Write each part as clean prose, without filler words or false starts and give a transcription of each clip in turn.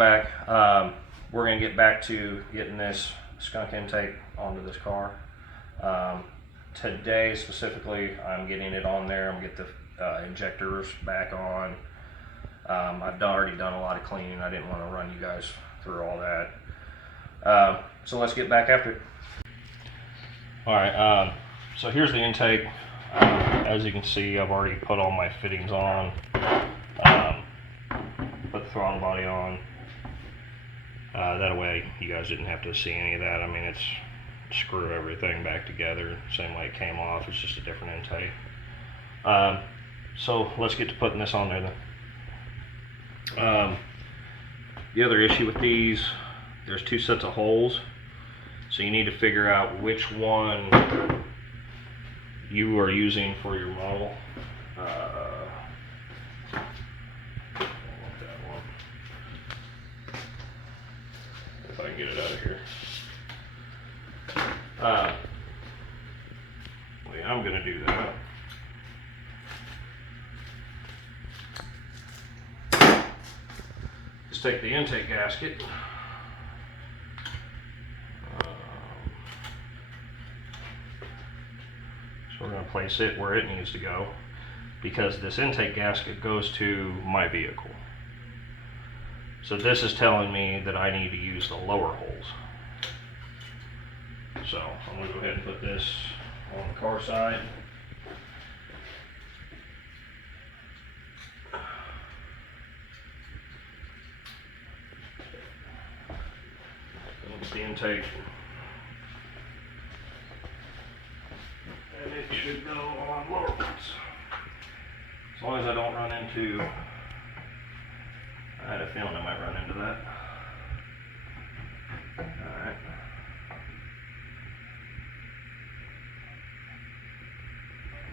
back. We're going to get back to getting this skunk intake onto this car. Today specifically, I'm getting it on there. I'm going to get the injectors back on. I've already done a lot of cleaning. I didn't want to run you guys through all that. So let's get back after it. Alright, so here's the intake. As you can see, I've already put all my fittings on. Put the throttle body on. That way you guys didn't have to see any of that. I mean, it's screw everything back together, same way it came off. It's just a different intake. So let's get to putting this on there then. The other issue with these, there's two sets of holes, so you need to figure out which one you are using for your model. If I can get it out of here. Well, yeah, I'm going to do that. Just take the intake gasket. So we're going to place it where it needs to go, because this intake gasket goes to my vehicle. So this is telling me that I need to use the lower holes. So I'm going to go ahead and put this on the car side. Look at the intake. And it should go on lower ones. As long as I don't run into, I had a feeling I might run into that. Alright.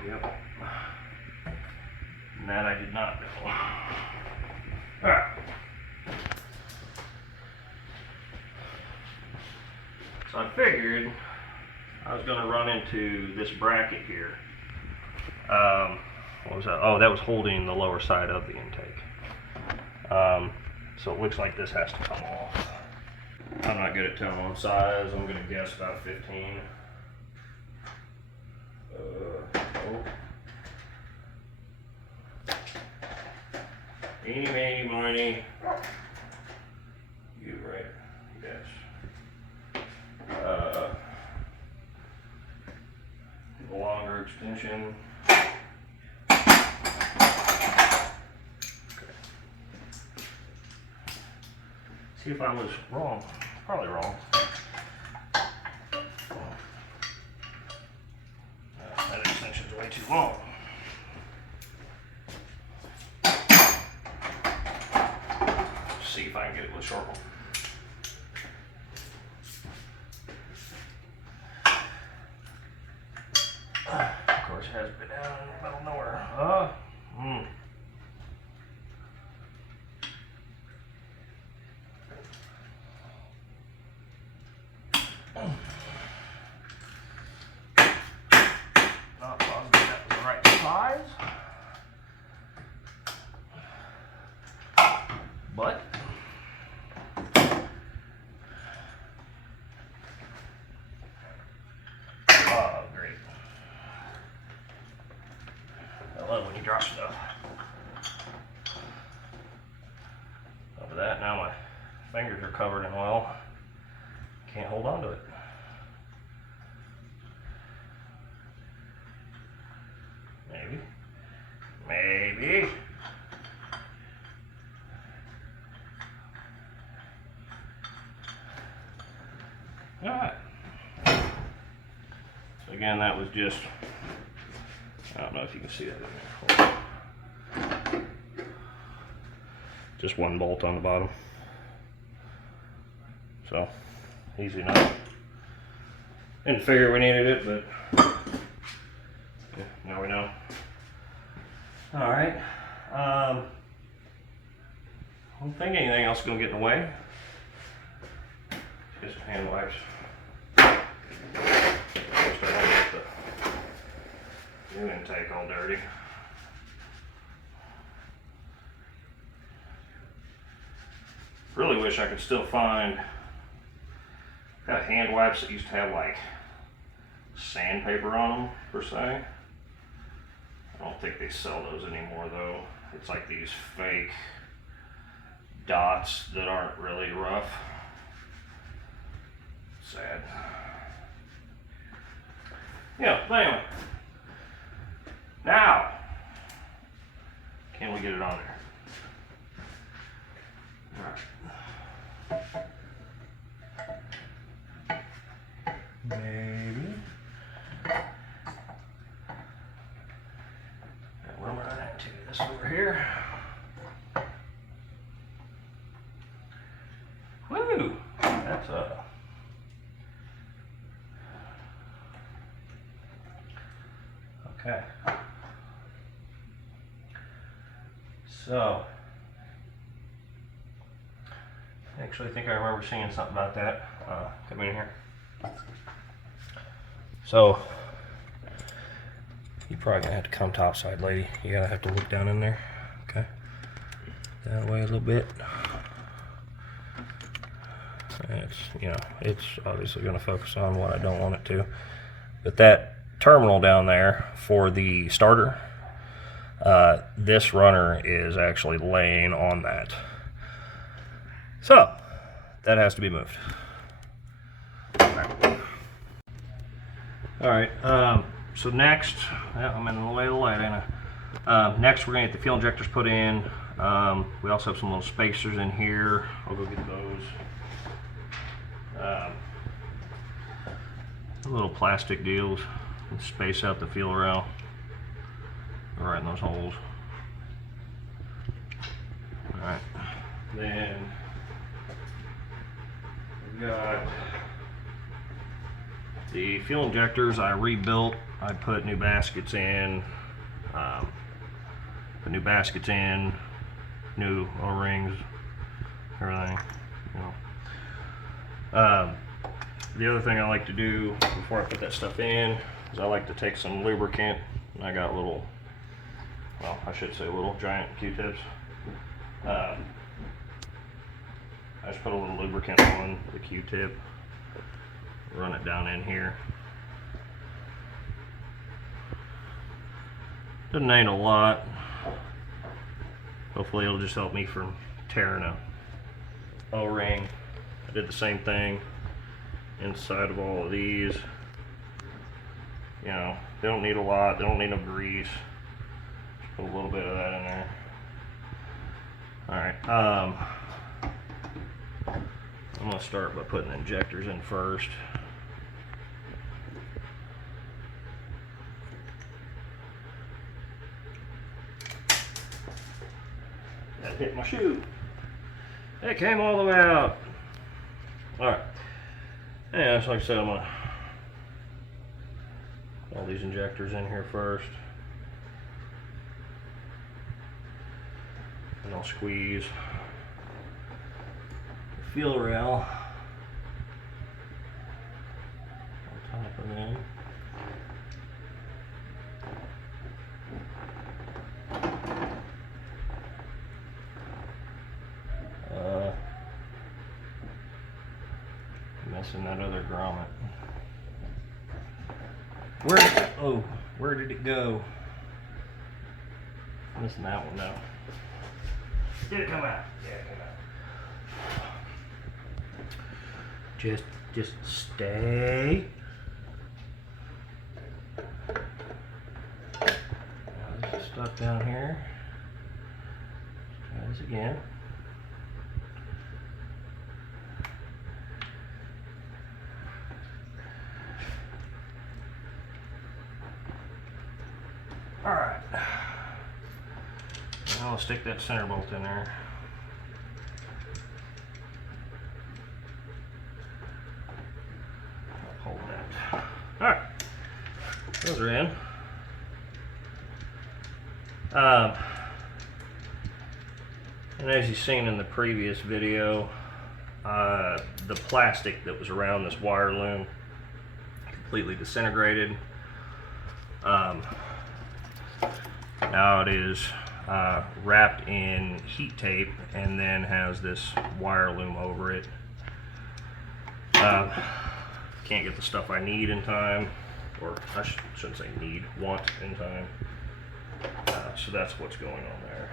Yep. And that I did not know. Alright. So I figured I was going to run into this bracket here. What was that? Oh, that was holding the lower side of the intake. So it looks like this has to come off. I'm not good at telling on size. I'm going to guess about 15. Eeny, meeny, miny. You right. Yes. The longer extension. See if I was wrong. Probably wrong. That extension's way too long. See if I can get it with a short one. Of course, it has been down in the middle of nowhere. Not positive that was the right size, but oh, great. I love when you drop stuff. Over that, now my fingers are covered in oil. Can't hold on to it. Maybe. Maybe. Alright. So again, that was just, I don't know if you can see that in there. Just one bolt on the bottom. So, easy enough. Didn't figure we needed it, but yeah, now we know. Alright. I don't think anything else is going to get in the way. Get some hand wipes. First I want to get the new intake all dirty. Really wish I could still find got hand wipes that used to have like sandpaper on them per se. I don't think they sell those anymore though. It's like these fake dots that aren't really rough. Sad. Yeah, but anyway. Now, can we get it on there? Alright. Maybe. What am I running into? This over here. Woo! That's a. Okay. So, actually, I think I remember seeing something about that. Come in here. So, you're probably gonna have to come topside, lady. You gotta have to look down in there. Okay. That way a little bit. It's, you know, it's obviously gonna focus on what I don't want it to. But that terminal down there for the starter, this runner is actually laying on that. So, that has to be moved. Alright, so next, I'm in the way of the light, ain't I? Next we're going to get the fuel injectors put in. We also have some little spacers in here. I'll go get those. Little plastic deals. Space out the fuel rail. Right in those holes. Alright, then we've got the fuel injectors I rebuilt. I put new baskets in, new O-rings, everything. You know. The other thing I like to do before I put that stuff in is I like to take some lubricant. I got little, well, I should say little giant Q-tips. I just put a little lubricant on the Q-tip, run it down in here. Doesn't ain't a lot. Hopefully it'll just help me from tearing a O-ring. I did the same thing inside of all of these. You know, they don't need a lot, they don't need no grease. Just put a little bit of that in there. Alright, I'm going to start by putting the injectors in first. That hit my shoe. It came all the way out. Alright. Yeah, so like I said, I'm going to put all these injectors in here first. And I'll squeeze the fuel rail on top of them. Missing that other grommet. Where did it go? Missing that one now. Did it come out? Yeah, it came out. Just stay. Now this is stuck down here. Let's try this again. Alright. Now I'll stick that center bolt in there. I'll hold that. Alright. Those are in. And as you've seen in the previous video, the plastic that was around this wire loom completely disintegrated. Now it is wrapped in heat tape and then has this wire loom over it. Can't get the stuff I need in time, or I shouldn't say need, want in time. So that's what's going on there.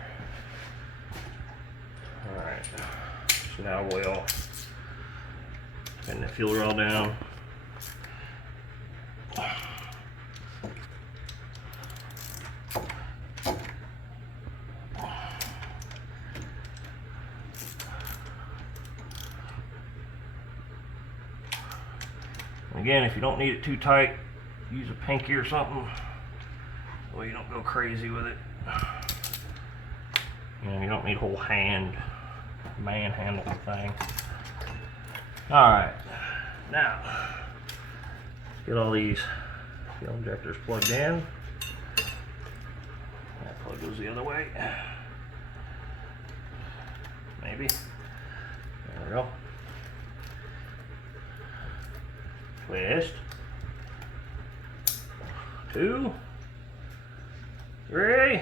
Alright, so now we'll pin the fuel rail down. Again, if you don't need it too tight, use a pinky or something, so you don't go crazy with it. You know, you don't need a whole hand manhandle the thing. Alright, now get all these fuel injectors plugged in. That plug goes the other way. Maybe. There we go. Twist. 2, 3.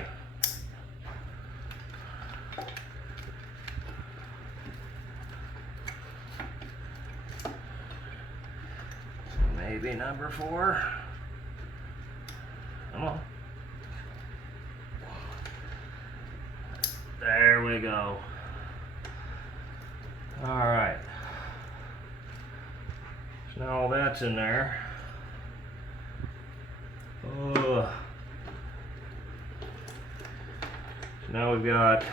Maybe number 4. Come on. There we go. All right. So now all that's in there. So now we've got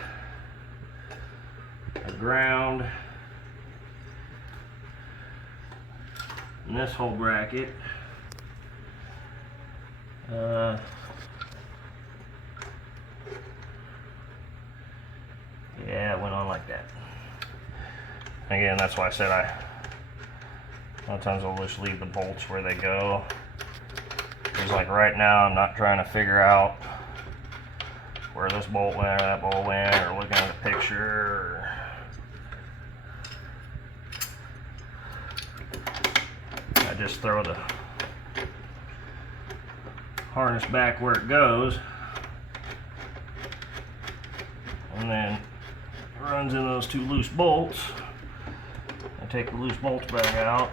a ground in this whole bracket. Yeah, it went on like that. Again, that's why I said a lot of times I'll just leave the bolts where they go. Because like right now I'm not trying to figure out where this bolt went or that bolt went, or looking at the picture, or I just throw the harness back where it goes, and then it runs into those 2 loose bolts. I take the loose bolts back out.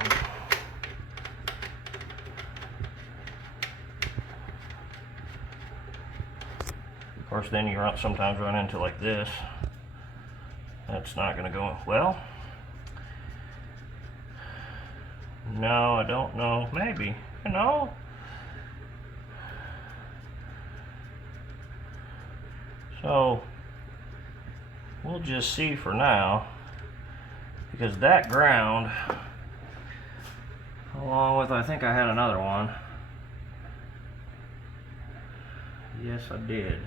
Of course, then you sometimes run into like this. That's not going to go well. No, I don't know. Maybe. You know. So we'll just see for now, because that ground, along with, I think I had another one. Yes, I did.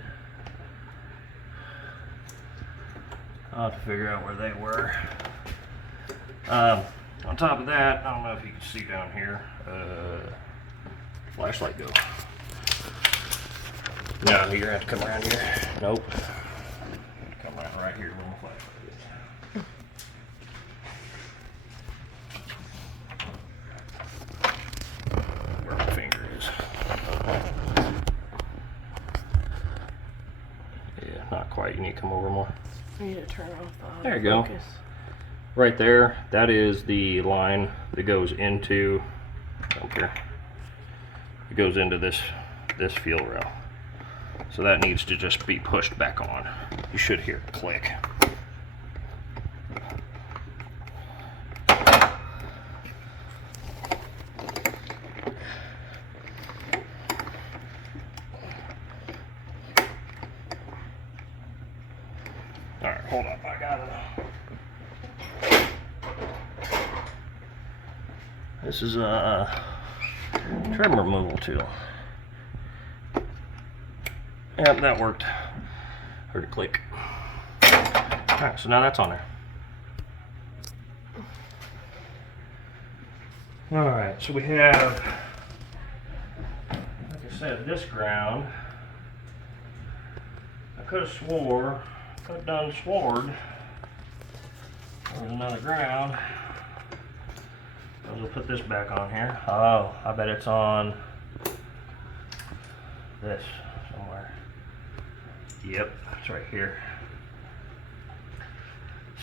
I'll have to figure out where they were. On top of that, I don't know if you can see down here. Flashlight go. No, you're gonna have to come around here. Nope. Come around right here where my flashlight is. Where my finger is. Yeah, not quite. You need to come over more. I need to turn off the There you go. focus. Right there, that is the line that goes into, I don't care. It goes into this fuel rail. So that needs to just be pushed back on. You should hear it click. Alright, hold up, I got it. This is a trim removal tool. Yep, that worked. Heard it click. Alright, so now that's on there. Alright, so we have, like I said, this ground. I could have swore, there was another ground. We'll put this back on here. Oh, I bet it's on this somewhere. Yep, it's right here.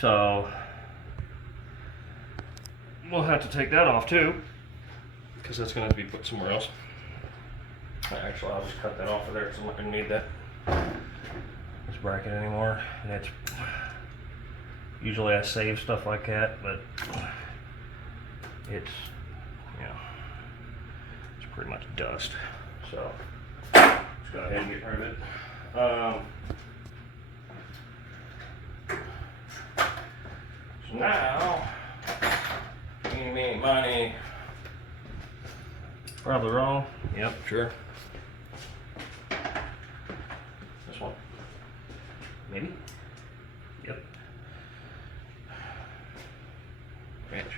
So we'll have to take that off too, because that's going to have to be put somewhere else. Actually, I'll just cut that off of there because I'm not going to need that this bracket anymore. And it's usually I save stuff like that, but it's, you know, it's pretty much dust. So let's go ahead and get rid of it. So now, eeny, meeny, miny. Probably wrong. Yep, sure. This one. Maybe? Yep. Wrench.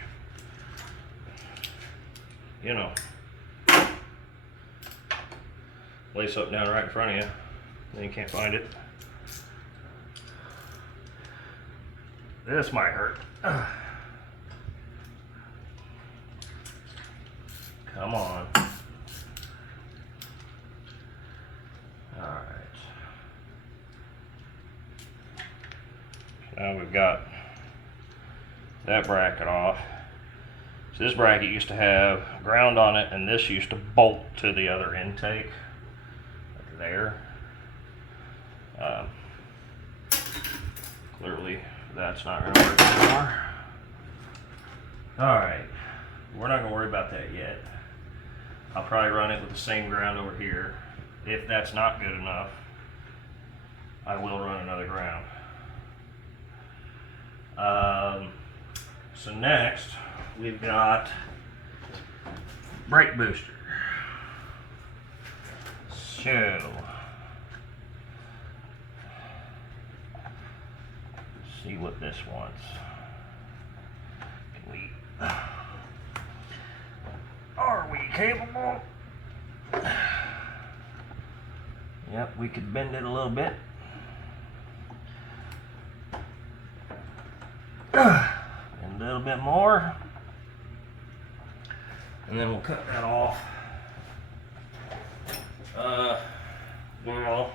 You know. Lay something down right in front of you, then you can't find it. This might hurt. Come on. Alright. Now we've got that bracket off. So this bracket used to have ground on it, and this used to bolt to the other intake. Like there. Clearly that's not going to work anymore. Alright. We're not going to worry about that yet. I'll probably run it with the same ground over here. If that's not good enough, I will run another ground. So next, we've got brake booster. So, let's see what this wants. Can we... Are we capable? Yep, we could bend it a little bit. And a little bit more. And then we'll cut that off. Well,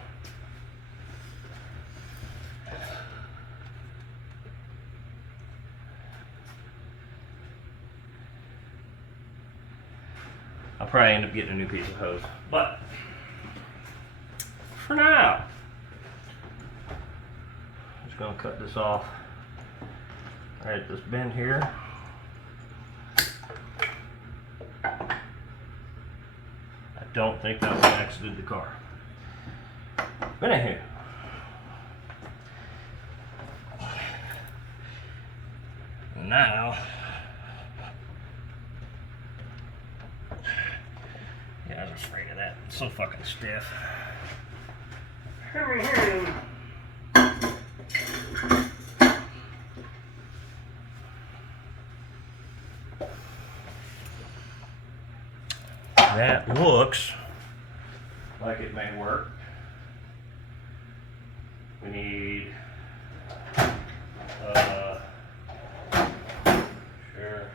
I'll probably end up getting a new piece of hose, but for now, I'm just going to cut this off right at this bend here. I don't think that one exited the car. But anywho, now, yeah, I was afraid of that. It's so fucking stiff. That looks like it may work. We need sure,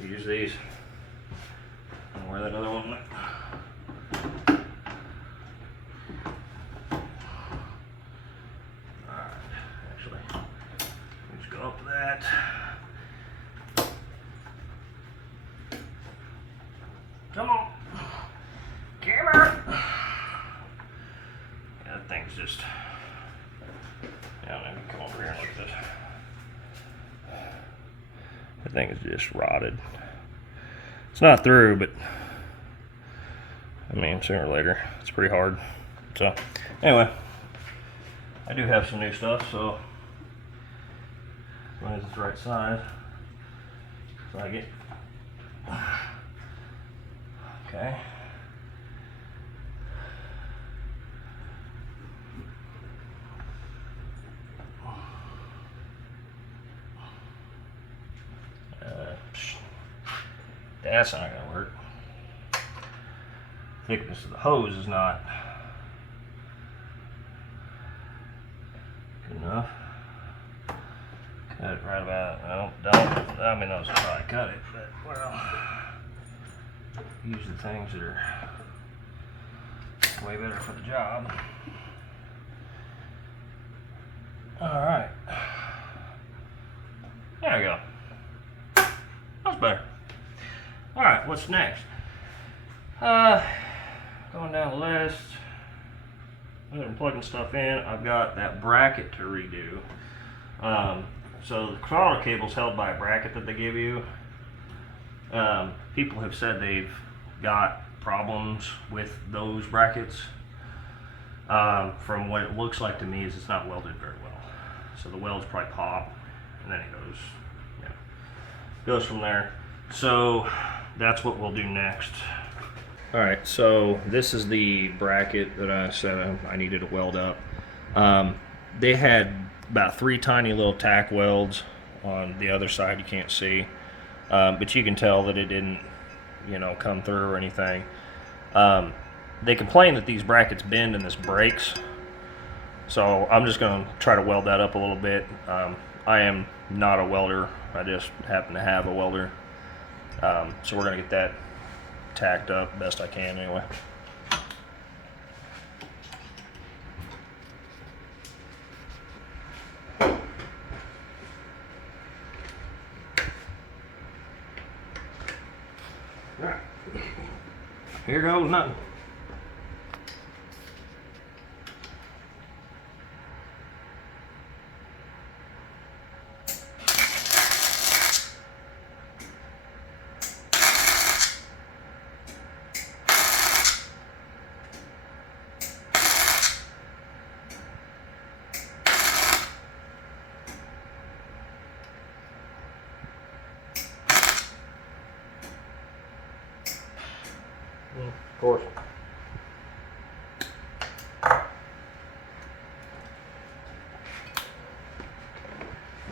use these. I don't know where that other one went. Alright, actually, let's go up to that. Come on. Come on. Yeah, that thing's just... Yeah, let me come over here and look at this. That thing is just rotted. It's not through, but... I mean, sooner or later, it's pretty hard. So, anyway. I do have some new stuff, so... As long as it's the right size. So I get... Okay. That's not going to work. Thickness of the hose is not good enough. Cut it right about, don't. I mean, those will probably cut it, but well, use the things that are way better for the job. Alright. There we go. That's better. Alright, what's next? Going down the list. I'm plugging stuff in. I've got that bracket to redo. So the crawler cable's held by a bracket that they give you. People have said they've got problems with those brackets. From what it looks like to me is it's not welded very well. So the welds probably pop, and then it goes, goes from there. So that's what we'll do next. All right, so this is the bracket that I said I needed to weld up. They had about 3 tiny little tack welds on the other side you can't see, but you can tell that it didn't, come through or anything. They complain that these brackets bend and this breaks, so I'm just going to try to weld that up a little bit. I am not a welder, I just happen to have a welder, so we're going to get that tacked up best I can anyway. Alright, here goes nothing. Of course.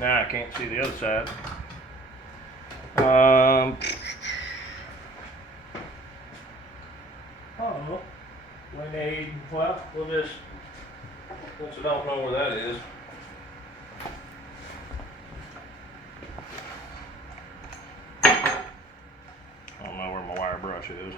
Now I can't see the other side. Oh, we need, well, we'll just, since I don't know where that is. I don't know where my wire brush is.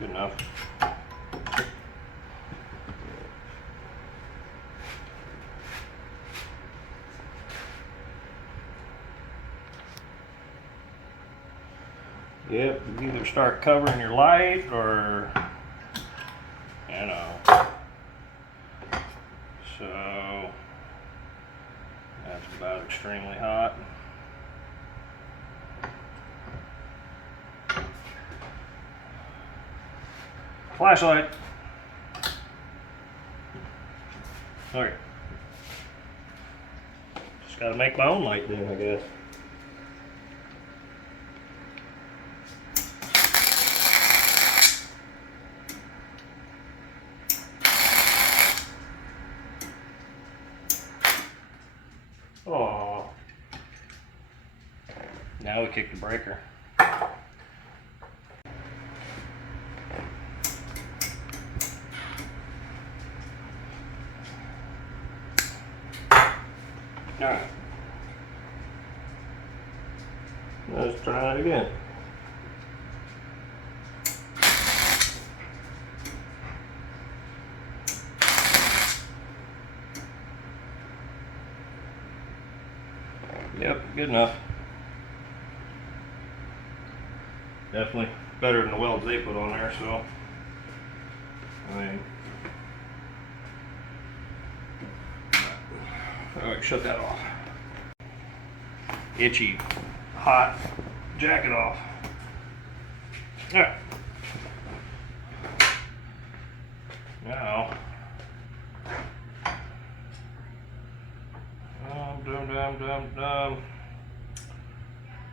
Good enough. Yep, you either start covering your light or, so that's about extremely hot. Flashlight. Okay. Just gotta make my own light then, I guess. Oh. Now we kick the breaker. Alright. Let's try it again. Yep, good enough. Definitely better than the welds they put on there, so alright, shut that off. Itchy, hot jacket off. Alright. Now,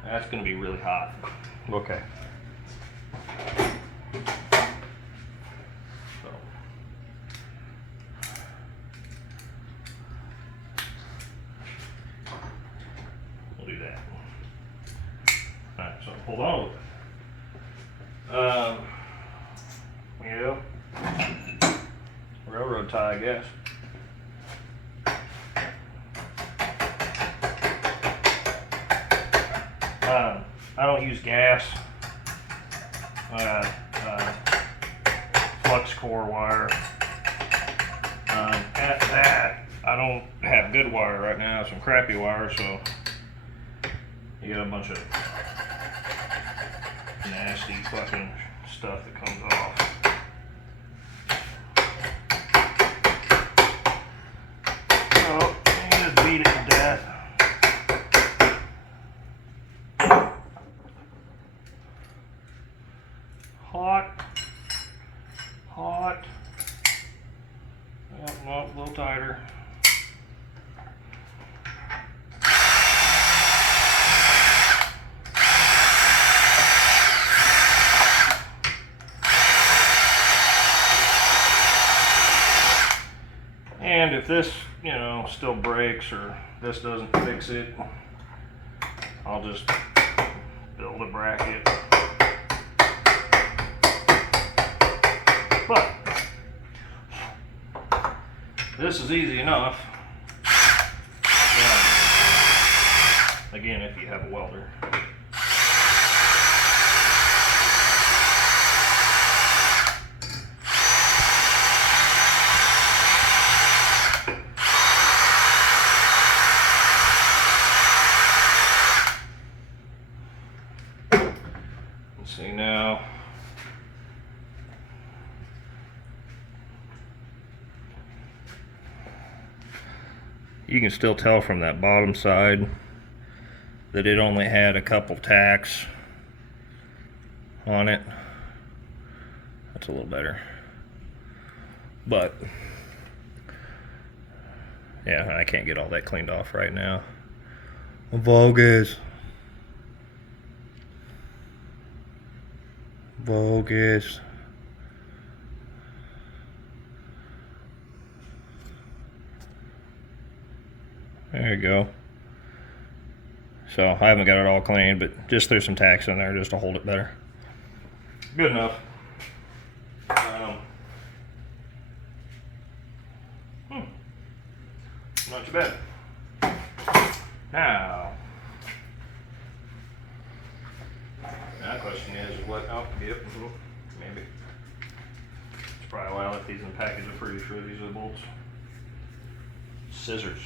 that's going to be really hot. Okay. So, we'll do that. Alright, so hold on with it. railroad tie, I guess. I don't use gas. Flux core wire. At that, I don't have good wire right now. Some crappy wire, so you got a bunch of nasty fucking stuff that comes off. So you just beat it to death. Hot. Yep, no, a little tighter. And if this, still breaks or this doesn't fix it, I'll just build a bracket. But this is easy enough. Again, if you have a welder. Let's see now. You can still tell from that bottom side that it only had a couple tacks on it. That's a little better. But yeah, I can't get all that cleaned off right now. Bogus. There you go. So I haven't got it all cleaned, but just threw some tacks in there just to hold it better. Good enough. Not too bad. Now, the question is what? Oh, yep, maybe. That's probably why I left these in the package. I'm pretty sure these are the bolts. Scissors.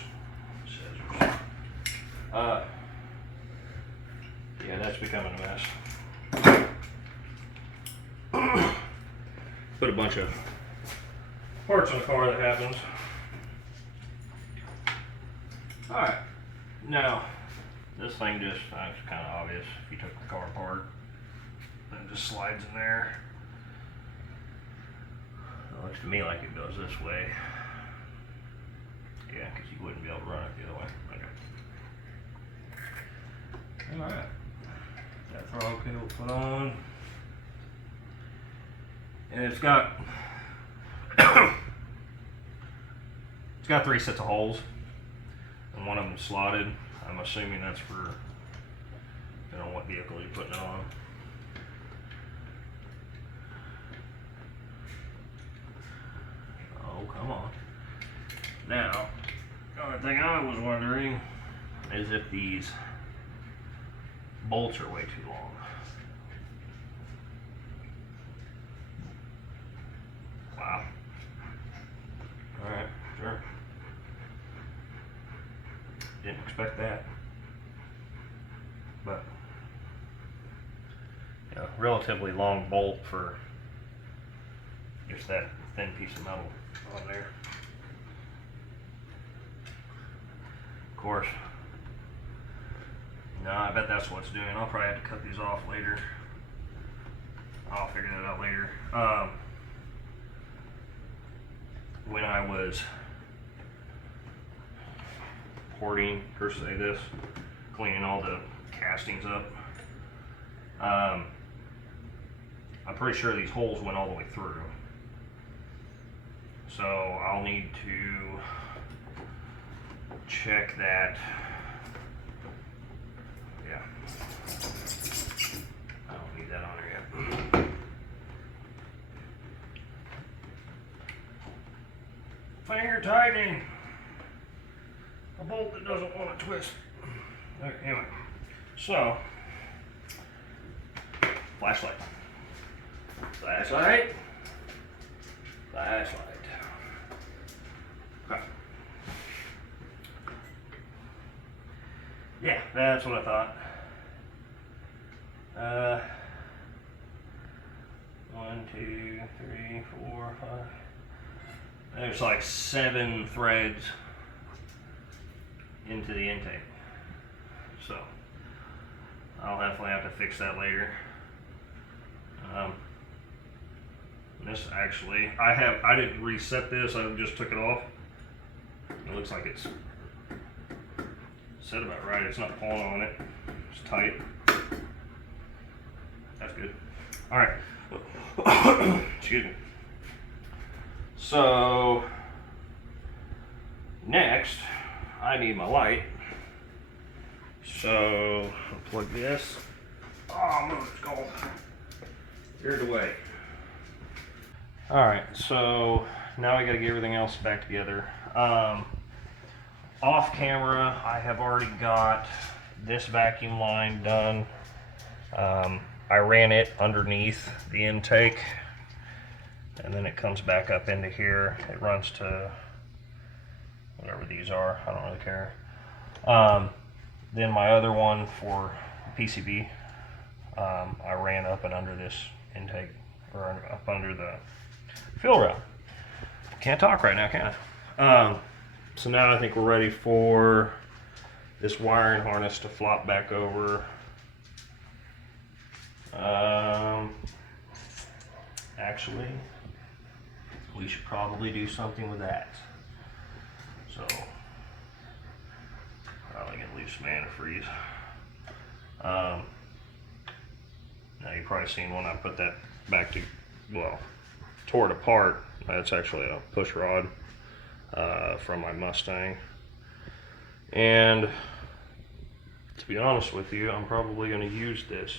Yeah, that's becoming a mess. Put a bunch of parts in the car that happens. Alright, now this thing just, it's kind of obvious if you took the car apart. It just slides in there. It looks to me like it goes this way. Yeah, because you wouldn't be able to run it the other way. Okay. Alright. That throttle cable put on. And it's got it's got 3 sets of holes. And one of them slotted. I'm assuming that's for, what vehicle you're putting it on. Oh, come on. Now, the only thing I was wondering is if these bolts are way too long. Wow. Alright, sure. Didn't expect that. But, relatively long bolt for just that thin piece of metal on there. Of course. No, I bet that's what it's doing. I'll probably have to cut these off later. I'll figure that out later. When I was porting, per se, this, cleaning all the castings up, I'm pretty sure these holes went all the way through. So I'll need to check that. Yeah. I don't need that on there yet. you're tightening a bolt that doesn't want to twist. Okay, anyway, so flashlight, flashlight, flashlight. Okay. Yeah, that's what I thought. 1, 2, 3, 4, 5. There's like 7 threads into the intake. So I'll definitely have to fix that later. This actually, I didn't reset this, I just took it off. It looks like it's set about right. It's not pulling on it. It's tight. That's good. All right. Excuse me. So next, I need my light. So I'll plug this. Oh, move, it's going. Geared away. All right. So now I got to get everything else back together. Off camera, I have already got this vacuum line done. I ran it underneath the intake, and then it comes back up into here. It runs to whatever these are, I don't really care. Then my other one for PCB, I ran up and under this intake, or up under the fill rail. Can't talk right now, can I? So now I think we're ready for this wiring harness to flop back over. Actually, we should probably do something with that. So, probably get loose some antifreeze. Now you've probably seen when I put that back to, well, tore it apart. That's actually a push rod from my Mustang. And to be honest with you, I'm probably going to use this.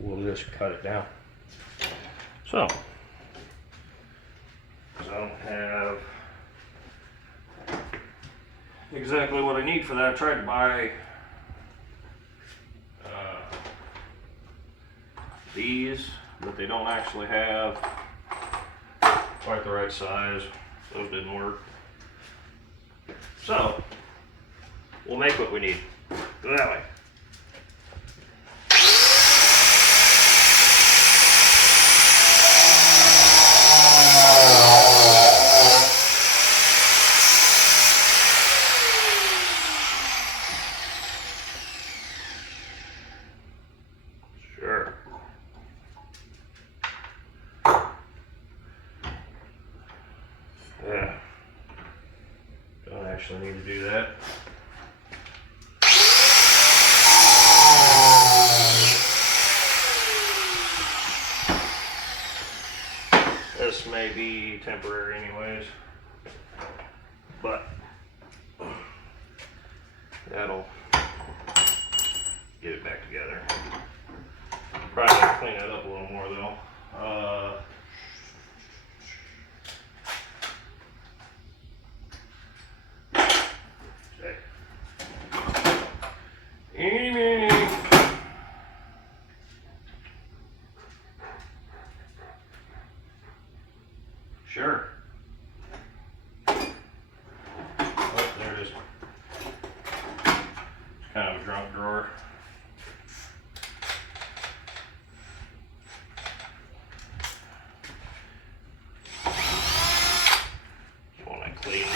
We'll just cut it down. So, because I don't have exactly what I need for that. I tried to buy these, but they don't actually have quite the right size. Those didn't work. So, we'll make what we need. Go that way. Sure. Yeah. Don't actually need to do that. This may be temporary anyways, but that'll get it back together. Probably need to clean that up a little more though. Anyway. Sure. Oh, there it is. It's kind of a drunk drawer. You want to clean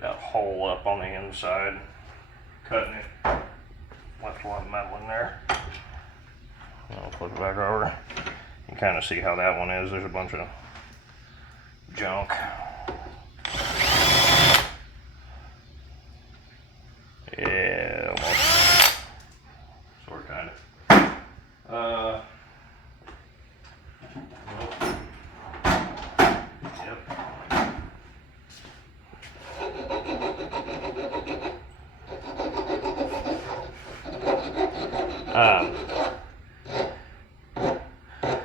that hole up on the inside. Cutting it. Left a lot of metal in there. I'll flip it back over. You can kind of see how that one is. There's a bunch of junk. Yeah, almost. Sort of, kind of. Yep.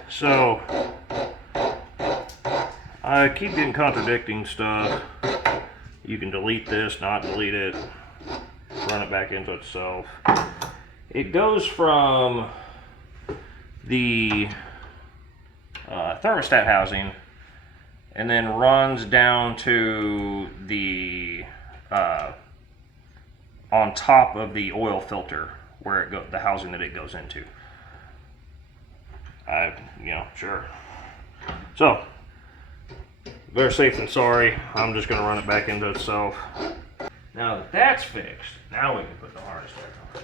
So I keep getting contradicting stuff. You can delete this, not delete it, run it back into itself. It goes from the thermostat housing and then runs down to the on top of the oil filter where the housing that it goes into. Sure. So, better safe than sorry. I'm just going to run it back into itself. Now that that's fixed, now we can put the harness back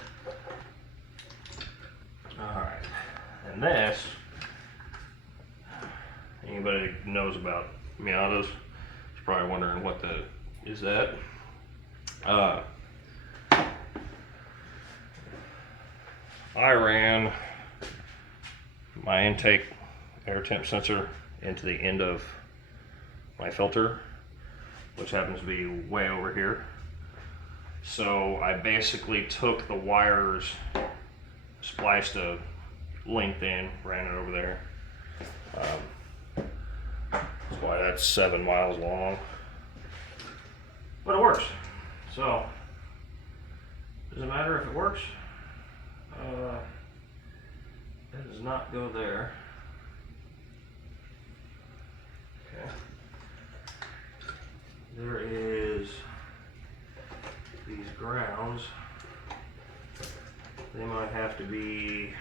on. Alright, and this, anybody who knows about Miatas is probably wondering what is that. I ran my intake air temp sensor into the end of my filter, which happens to be way over here. So I basically took the wires, spliced a length in, ran it over there. That's why that's 7 miles long. But it works. So, does it matter if it works? It does not go there. Okay. There is these grounds. They might have to be,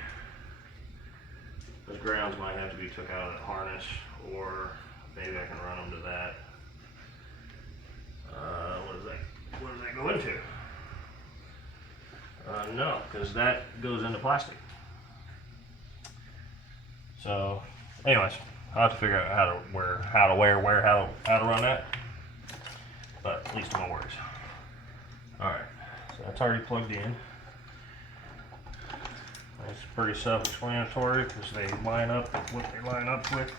those grounds might have to be took out of the harness, or maybe I can run them to that. What does that go into? No, because that goes into plastic. So, anyways, I'll have to figure out how to run that. But at least no worries. Alright, so that's already plugged in. It's pretty self-explanatory because they line up with what they line up with.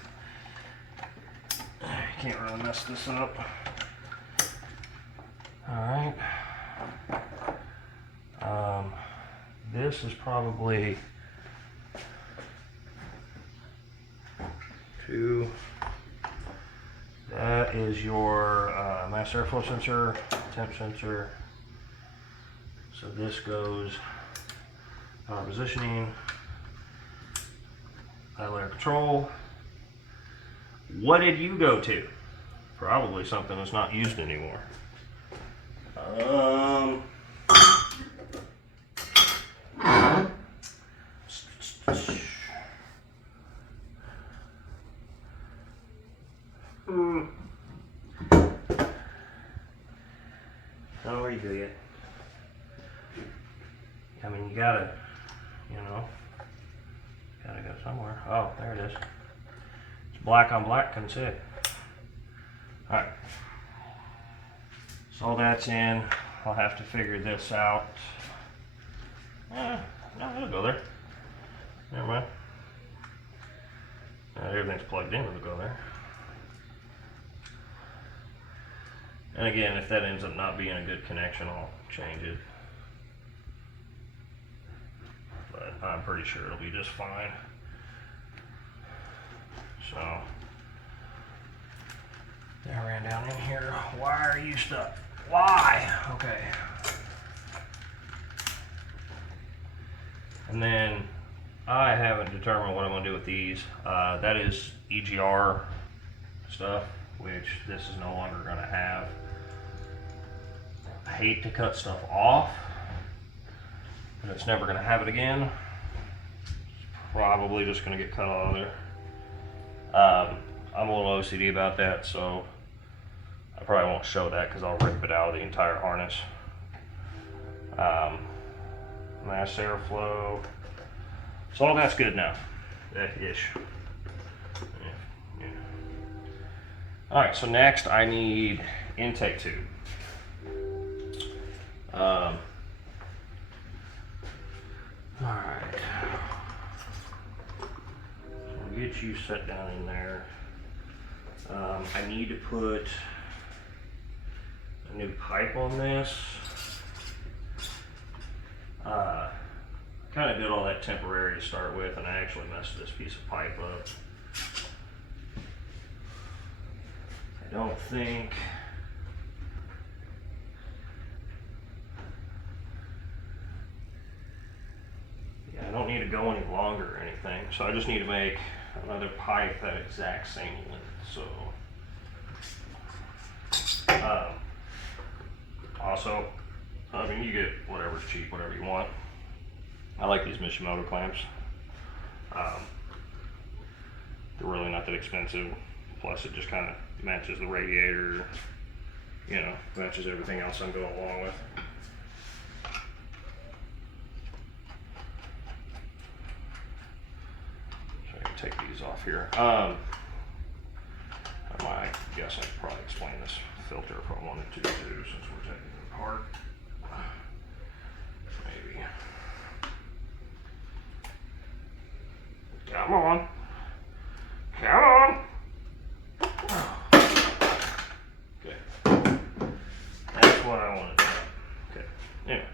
Can't really mess this up. Alright. This is probably that is your mass airflow sensor, temp sensor. So this goes power positioning, idle air control. What did you go to? Probably something that's not used anymore. Don't worry, do you? I mean, you gotta go somewhere. Oh, there it is. It's black on black, couldn't see it. Alright. So all that's in. I'll have to figure this out. No, it'll go there. Never mind. Everything's plugged in, it'll go there. And again, if that ends up not being a good connection, I'll change it. But I'm pretty sure it'll be just fine. So, I ran down in here. Why are you stuck? Why? Okay. And then I haven't determined what I'm going to do with these. That is EGR stuff, which this is no longer going to have. I hate to cut stuff off, but it's never going to have it again. It's probably just going to get cut out of there. I'm a little OCD about that, so I probably won't show that because I'll rip it out of the entire harness. Mass airflow. So all that's good now. Ish. Yeah. Alright, so next I need intake tube. Alright. I'll get you set down in there. I need to put a new pipe on this. Kind of did all that temporary to start with, and I actually messed this piece of pipe up. don't think. Yeah, I don't need to go any longer or anything, so I just need to make another pipe that exact same length. So, also, I mean, you get whatever's cheap, whatever you want. I like these Mishimoto clamps. They're really not that expensive. Plus, it just kind of matches the radiator, you know, matches everything else I'm going along with. So I can take these off here. I guess I could probably explain this filter if I wanted to, too, since we're taking it apart. Maybe. Come on. Come on. Okay. That's what I wanted to do. Okay. Anyway.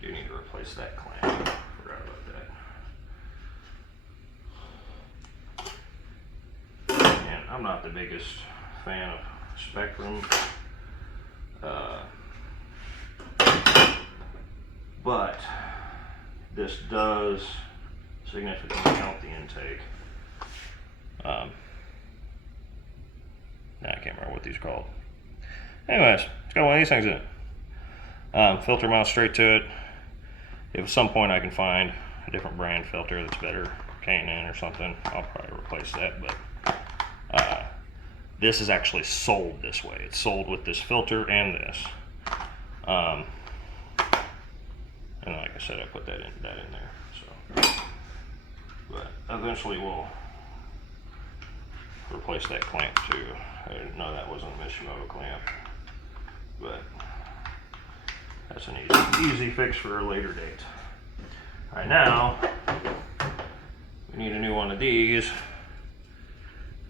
Do need to replace that clamp. Forgot about that. And I'm not the biggest fan of Spectrum. But this does significantly help the intake. I can't remember what these are called. Anyways, it's got one of these things in it. Filter mounts straight to it. If at some point I can find a different brand filter that's better, K&N or something, I'll probably replace that. But this is actually sold this way. It's sold with this filter and this. And like I said, I put that in there. So, but eventually we'll replace that clamp too. I didn't know that wasn't a Mishimoto clamp, but that's an easy fix for a later date. All right, now we need a new one of these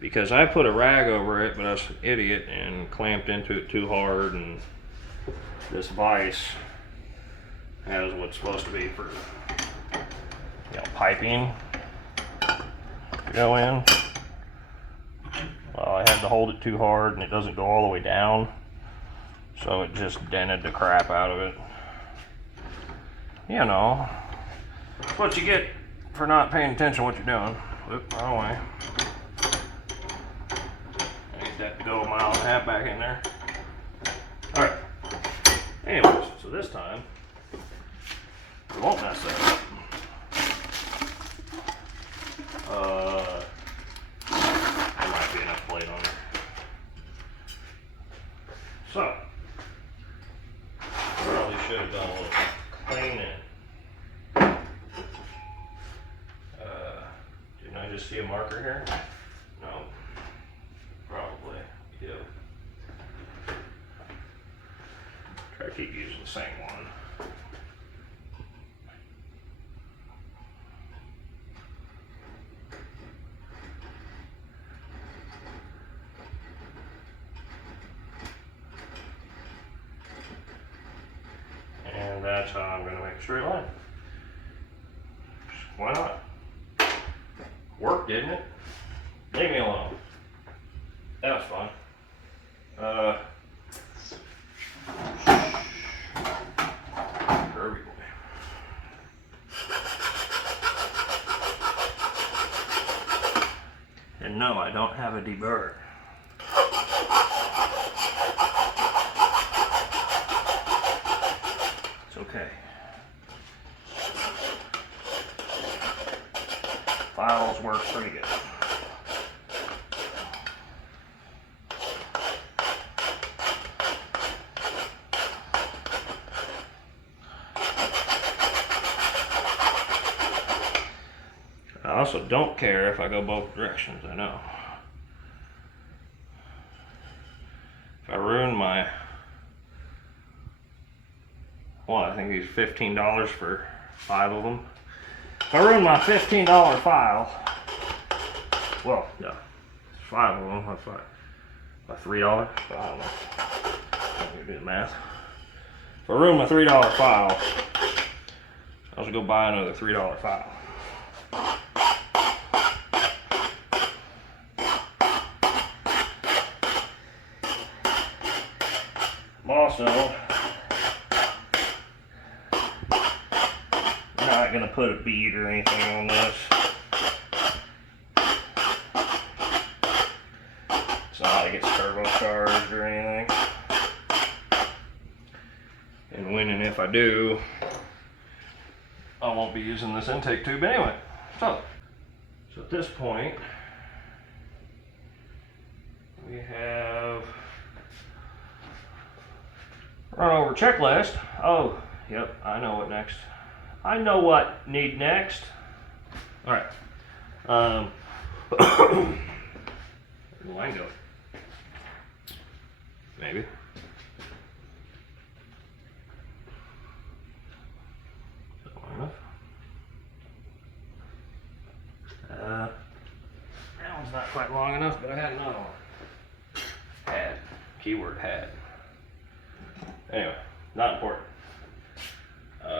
because I put a rag over it, but I was an idiot and clamped into it too hard, and this vise has what's supposed to be for, you know, piping to go in. Well, I had to hold it too hard and it doesn't go all the way down, so it just dented the crap out of it. You know, it's what you get for not paying attention to what you're doing. Oop, wrong way. I need that to go a mile and a half back in there. Alright. Anyways, so this time we won't mess that up. There might be enough plate on it. So, probably should have done a little cleaning. Didn't I just see a marker here? No. Probably. Yep. Try to keep using the same one. And that's how I'm going to make a straight line. Why not? Worked, didn't it? Leave me alone. That was fun. Curvy boy. And no, I don't have a deburr. It's okay. Files work pretty good. I also don't care if I go both directions, I know. If I ruin my, well, I think these $15 for 5 of them. If I ruin my $15 file, well, no, 5 of them, that's by $3, so I don't know. I'm gonna do the math. If I ruin my $3 file, I'll just go buy another $3 file. also not gonna put a bead or anything on this. It's not like it's turbocharged or anything. And when and if I do, I won't be using this intake tube anyway. So at this point, we have run over checklist. Oh, yep, I know what next. I know what need next. All right. Where did the line go? Maybe. That one's not quite long enough, but I had another one. Had. Keyword had. Anyway, not important.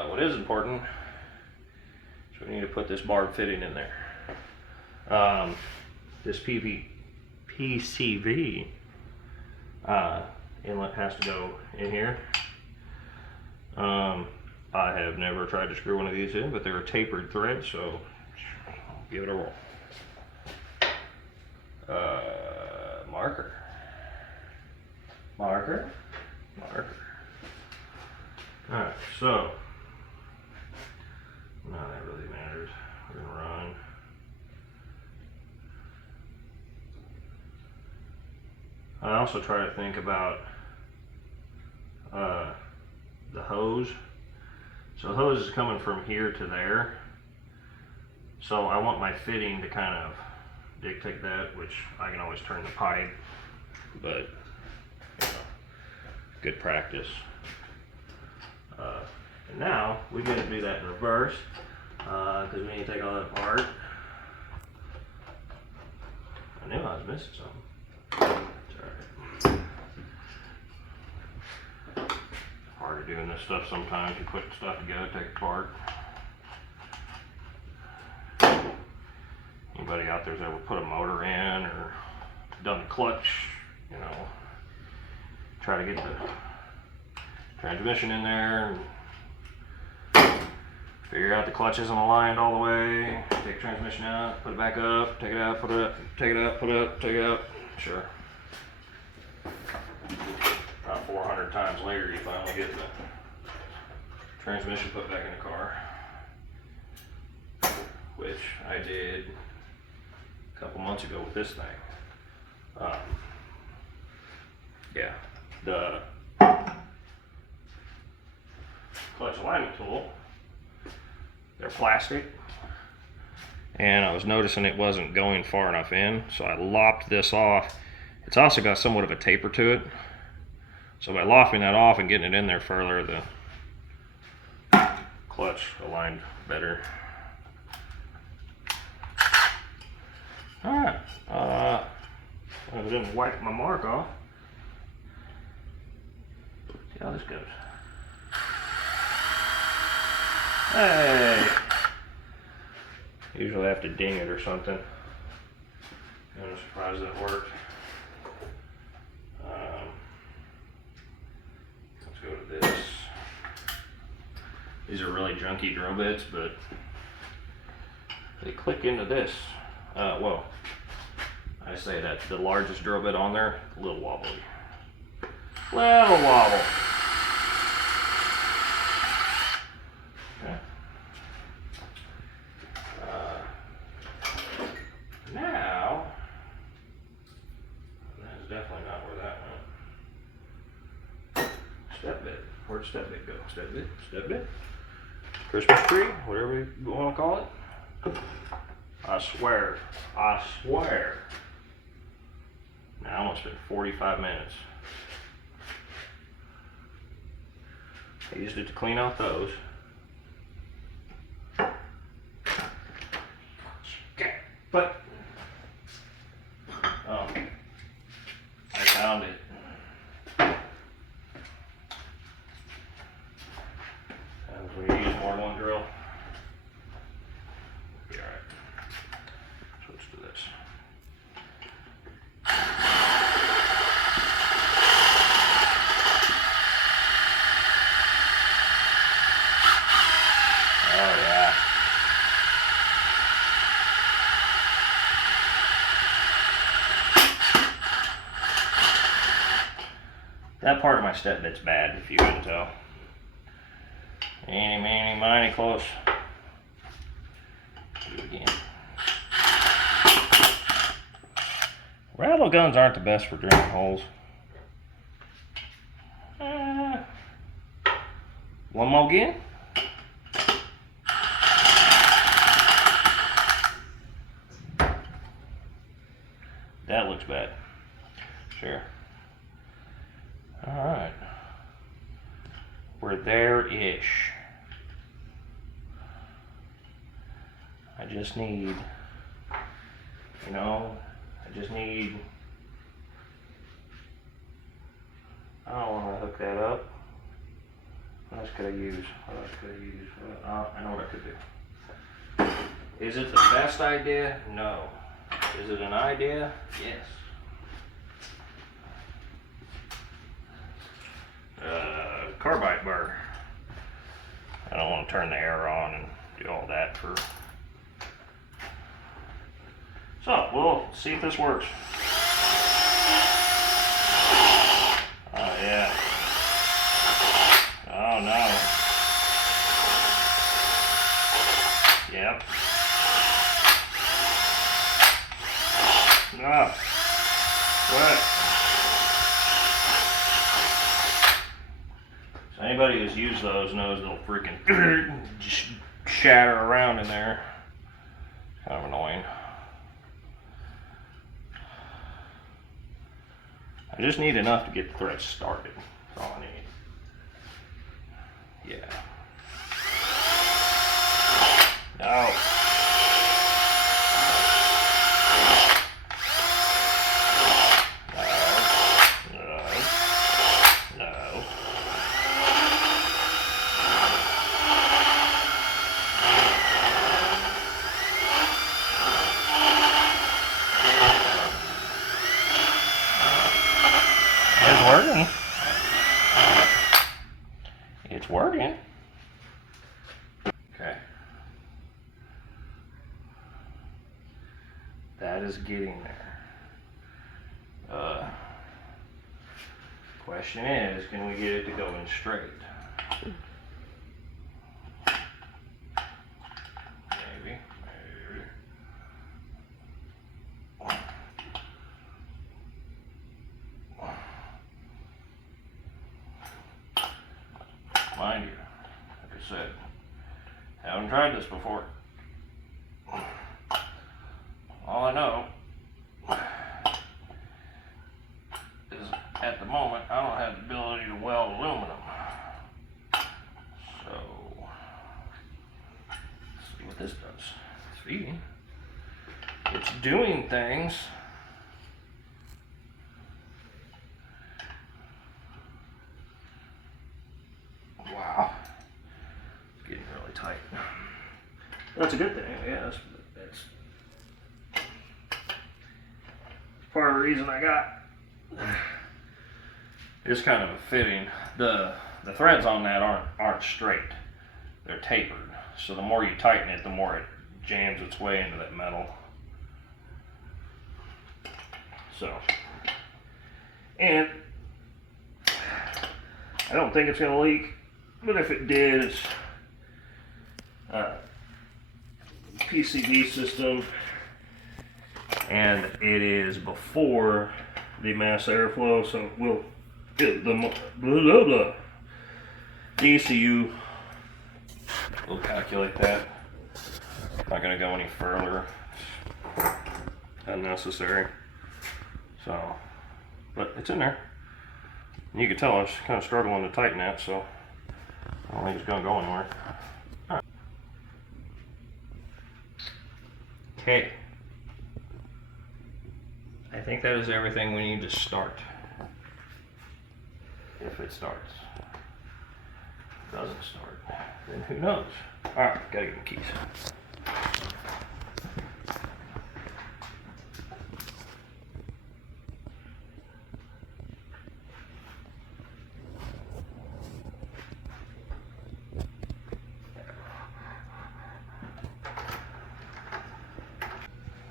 What is important is we need to put this barb fitting in there. This PCV inlet has to go in here. I have never tried to screw one of these in, but they're a tapered thread, so I'll give it a roll. Marker. Alright, so none of that really matters. We're gonna run. I also try to think about the hose. So the hose is coming from here to there. So I want my fitting to kind of dictate that, which I can always turn the pipe, but you know, good practice. And now we get to do that in reverse, because we need to take all that apart. I knew I was missing something. It's alright. Hard doing this stuff sometimes. You put stuff together, take it apart. Anybody out there's ever put a motor in or done the clutch, you know, try to get the transmission in there and figure out the clutch isn't aligned all the way, take the transmission out, put it back up, take it out, put it up, take it out, put it up, take it out. Sure. About 400 times later you finally get the transmission put back in the car, which I did a couple months ago with this thing. Yeah, the clutch alignment tool, they're plastic, and I was noticing it wasn't going far enough in, so I lopped this off. It's also got somewhat of a taper to it, so by lopping that off and getting it in there further, the clutch aligned better. Alright, I didn't wipe my mark off. See how this goes. Hey! Usually I have to ding it or something. I'm surprised that worked. Let's go to this. These are really junky drill bits, but they click into this. Well, I say that the largest drill bit on there, a little wobbly. Little wobble. Okay. Now, that's definitely not where that went. Step bit. Where'd step bit go? Step bit, step bit. Christmas tree, whatever you want to call it. I swear. Now I'm gonna spend 45 minutes. I used it to clean out those. Okay, but I found it. And when you use more than one drill, be all right. Switch to this. That part of my step bit's bad, if you couldn't tell. Eeny, meeny, miny, close. Do it again. Rattle guns aren't the best for drilling holes. One more again. That looks bad. Sure. Alright. We're there-ish. I just need, you know, I don't want to hook that up. What else could I use? I know what I could do. Is it the best idea? No. Is it an idea? Yes. Carbide burr. I don't want to turn the air on and do all that for. So we'll see if this works. Oh yeah. Oh no. Yep. Ah. What? So anybody who's used those knows they'll freaking shatter around in there. Kind of annoying. I just need enough to get the thread started. That's all I need. Yeah. No. Working. It's working. Okay. That is getting there. Question is, can we get it to go in straight? Maybe. Mind you, like I said, haven't tried this before. All I know is at the moment I don't have the ability to weld aluminum. So, let's see what this does. It's feeding. It's doing things. Wow. It's getting really tight. That's a good thing, I guess. That's part of the reason I got. It's kind of a fitting. The threads on that aren't straight. They're tapered. So the more you tighten it, the more it jams its way into that metal. So, and I don't think it's going to leak, but if it did, it's PCB system, and it is before the mass airflow, so we'll get the ECU will calculate that. Not going to go any further. Unnecessary. So, but it's in there. You can tell I was kind of struggling to tighten that, so I don't think it's going to go anywhere. All right. Okay. I think that is everything we need to start. If it starts. If it doesn't start, then who knows? All right, gotta get the keys.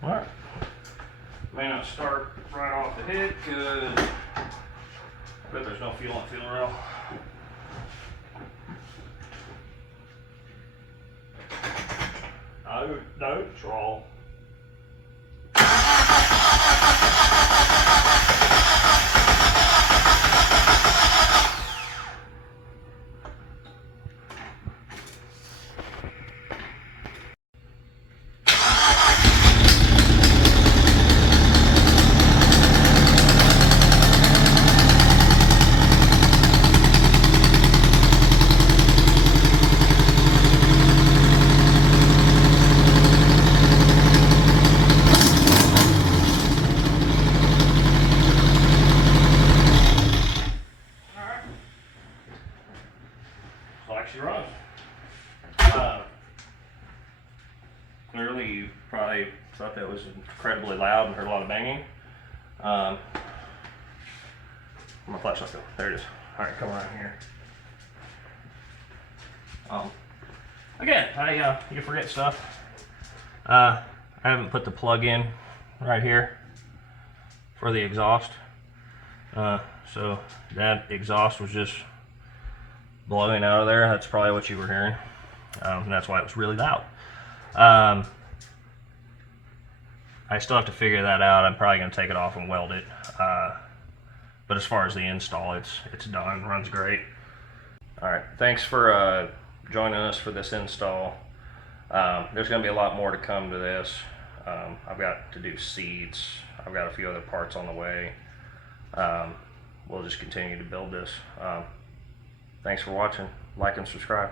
Alright, may not start right off the hit because But there's no fuel in fuel rail. No, troll. Like she runs. Clearly, you probably thought that was incredibly loud and heard a lot of banging. Where'd my flashlight go? There it is. All right, come around here. Again, you forget stuff. I haven't put the plug in right here for the exhaust. So that exhaust was just blowing out of there. That's probably what you were hearing. And that's why it was really loud. I still have to figure that out. I'm probably going to take it off and weld it. But as far as the install, it's done. Runs great. All right. Thanks for joining us for this install. There's going to be a lot more to come to this. I've got to do seats. I've got a few other parts on the way. We'll just continue to build this. Thanks for watching. Like and subscribe.